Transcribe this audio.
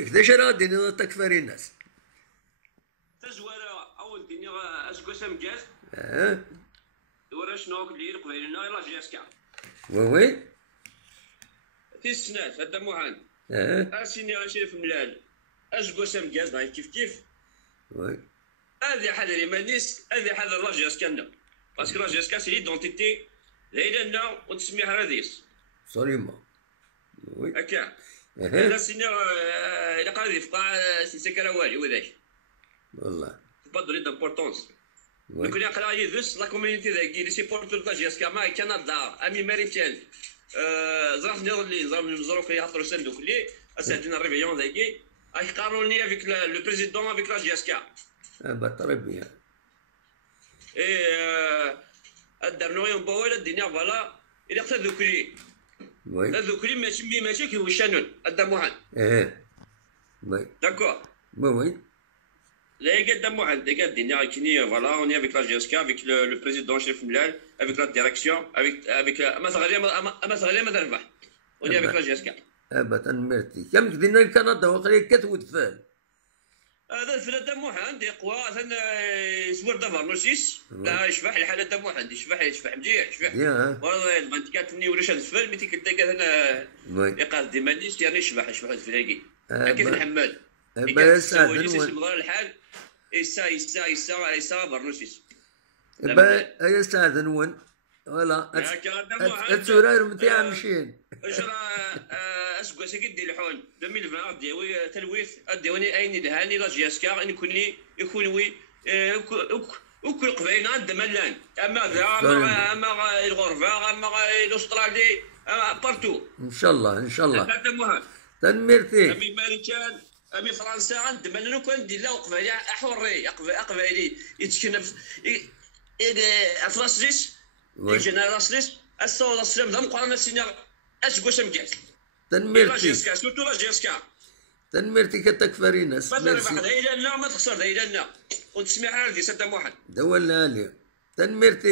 كيفاش راه ديني تكفري الناس. تزوار اول دنيا اسكو سامكاز اه ورا شنو اللي قبيلنا يلا جاسكا وي في السنات هذا موهان اه اسيني شريف ملال اسكو سامكاز ضايف كيف وي هذه حذر مانيس هذه حذر لا جاسكا باسكو لا جاسكا سي ليدونتيتي ليلنا وتسميها راديس صريمة وي هكا هذا سيني الى قال في قاع سكر والي وذاك والله با دوني دامبورطونس وي كنا نقرا يدس لا كوميونيتي ذاكي لي سيبورتور تاع جاسكا ما كندا امي ماريتيان زرافني اللي زرافني مزروك يحطوا صندوق اللي اسالنا الريفيون ذاكي اي قاروني افيك لو بريزيدون افيك لا جاسكا بطري بيان اي الدرنو يوم بولا الدنيا فوالا الى اختار ذوكلي وي ذوكلي ماشي كي هو الشانون الدموعان اه وي داكور وي là il y a des mots des gars voilà on est avec la GSK avec le président chef Mlal avec la direction avec on est avec la GSK ابدا مرتي كم كدينا كندا وقري كتود فال هذا الفلان دمو عندي قوا ثان سور دافر نوسيس لا يشبح الحاله دمو عندي يشبح مليح يشبح والله البنت كاتني ولاش هذا الفل ملي كتلقى انا يقاد دي مانيس يعني يشبح الفلاقي كيف نحمل بس هذا الحال إيسا برنوسيس يا استاذ نون ولا الزراير نتاع مشين اجرا اسكو سكدي الحون 2020 ديوي تلويث ديوني اين دهاني لا جياسكا ان يكون وي وكل قبيله عند ملان اما ذا اما الغرفه اما الاسترالي بارتو ان شاء الله ان شاء الله هذا مهم تنميرتي امي ماريكان امي فرنسا عند ملان كون ندير لا قبيله احوري قبيلي يتكنف افراسليس جنراسليس الصوت السلام ذا مقارنه سينيا اسكو سمكاس تنميرتي سورتو لا جيسكا تنميرتي كتكفري ناس الى لا ما تخسر الى لا وتسميها على دي سته واحد دولنا لي تنميرتي